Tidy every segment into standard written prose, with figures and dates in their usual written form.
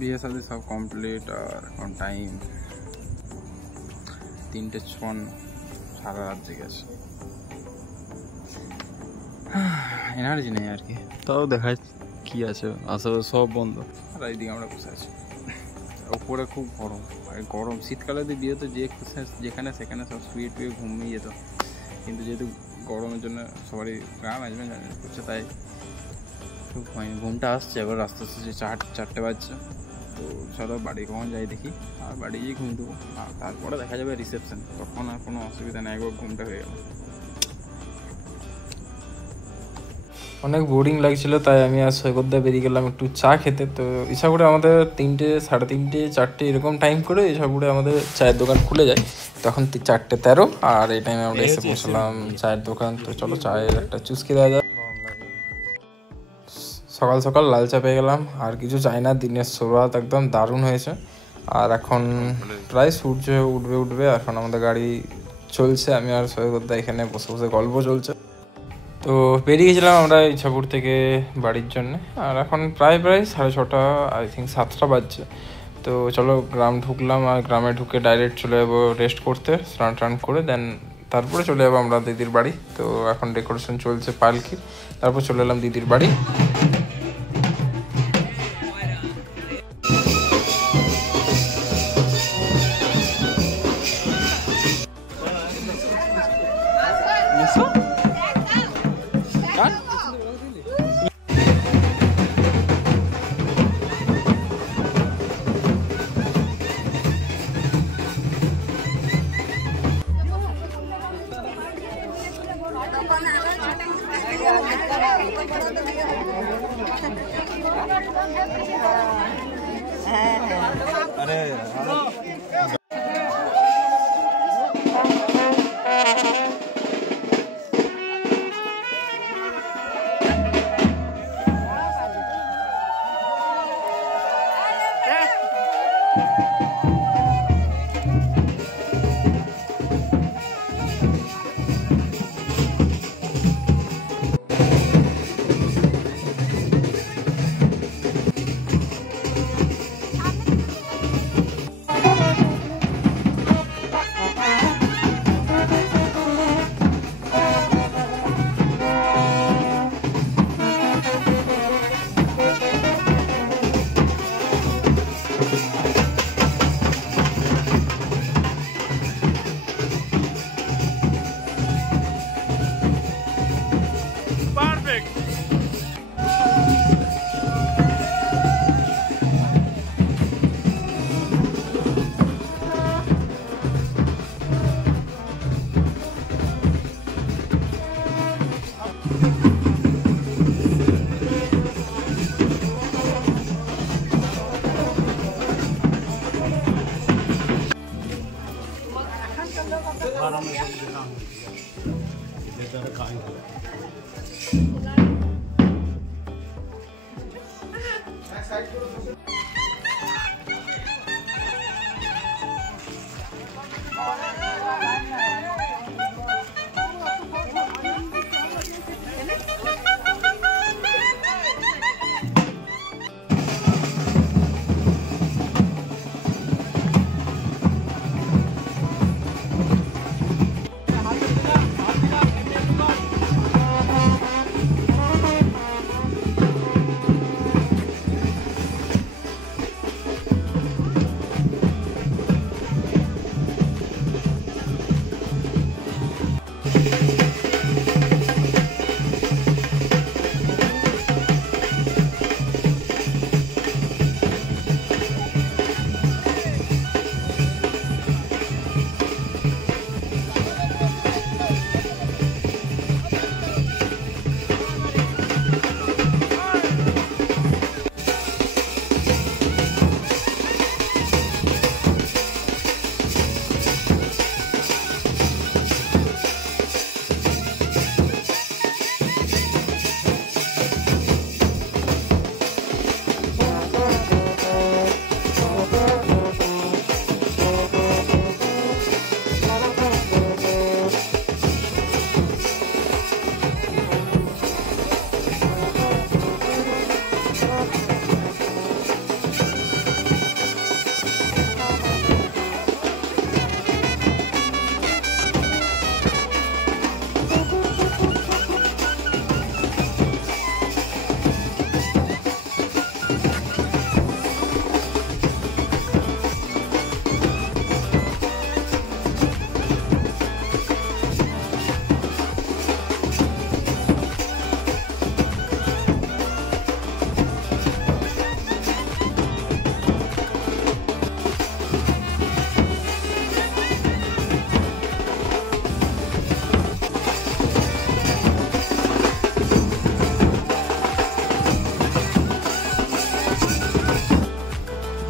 বিয়ে শাদী সব কমপ্লিট, আর এখন টাইম 3:56, সারা রাত জেগে আছে, এনার্জি নেই আর কি। তাও দেখায় কি আছে, আশেপাশে সব বন্ধ, আর এইদিকে আমরা বসে আছি। ওপরে খুব গরম, আর গরম শীতকালে তো বিয়ে তো যেখানে সেখানে সব শুয়ে টুয়ে ঘুমিয়ে যেত, কিন্তু যেহেতু গরমের জন্য সবারই গা ম্যাজমেন্ট করছে, তাই খুব ঘুমটা আসছে। এবার আস্তে আস্তে 4টে বাজছে, তো চলো বাড়ি কখন যাই দেখি, আর বাড়ি গিয়ে ঘুম দেবো, আর তারপরে দেখা যাবে রিসেপশন, তখন আর কোনো অসুবিধা নেই, একবার ঘুমটা হয়ে গেল। অনেক বোরিং লাগছিল, তাই আমি আর সৈকতদা বেরিয়ে গেলাম একটু চা খেতে। তো ইসাগুড়ে আমাদের 3টে, 3:30, 4টে এরকম টাইম করে ইসাগুড়ে আমাদের চায়ের দোকান খুলে যায়। তখন 4:13, আর এই টাইমে আমরা এসে পৌঁছলাম চায়ের দোকান। তো চলো চায়ের একটা চুস্কি দেওয়া যায়। সকাল সকাল লাল চা পেয়ে গেলাম, আর কিছু চাই না, দিনের শুরুয়াত একদম দারুণ হয়েছে। আর এখন প্রায় সূর্য উঠবে। এখন আমাদের গাড়ি চলছে, আমি আর সৈকতদা এখানে বসে বসে গল্প চলছে। তো বেরিয়ে গেছিলাম আমরা ইছাপুর থেকে বাড়ির জন্য, আর এখন প্রায় 6:30, আই থিঙ্ক 7টা বাজছে। তো চলো গ্রাম ঢুকলাম, আর গ্রামে ঢুকে ডাইরেক্ট চলে যাবো রেস্ট করতে, স্নান টান করে দেন তারপরে চলে যাবো আমরা দিদির বাড়ি। তো এখন ডেকোরেশন চলছে পালকির, তারপর চলে এলাম দিদির বাড়ি।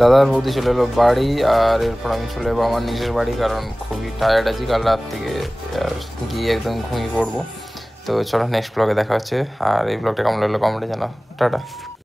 দাদার বৌদি চলে এলো বাড়ি, আর এরপর আমি চলে যাবো আমার নিজের বাড়ি, কারণ খুবই টায়ার্ড আছি কাল রাত থেকে, গিয়ে একদম ঘুমিয়ে পড়বো। তো চলো নেক্সট ব্লগে দেখা হচ্ছে, আর এই ব্লগটা কেমন লাগলো কমেন্টে জানাও। টাটা।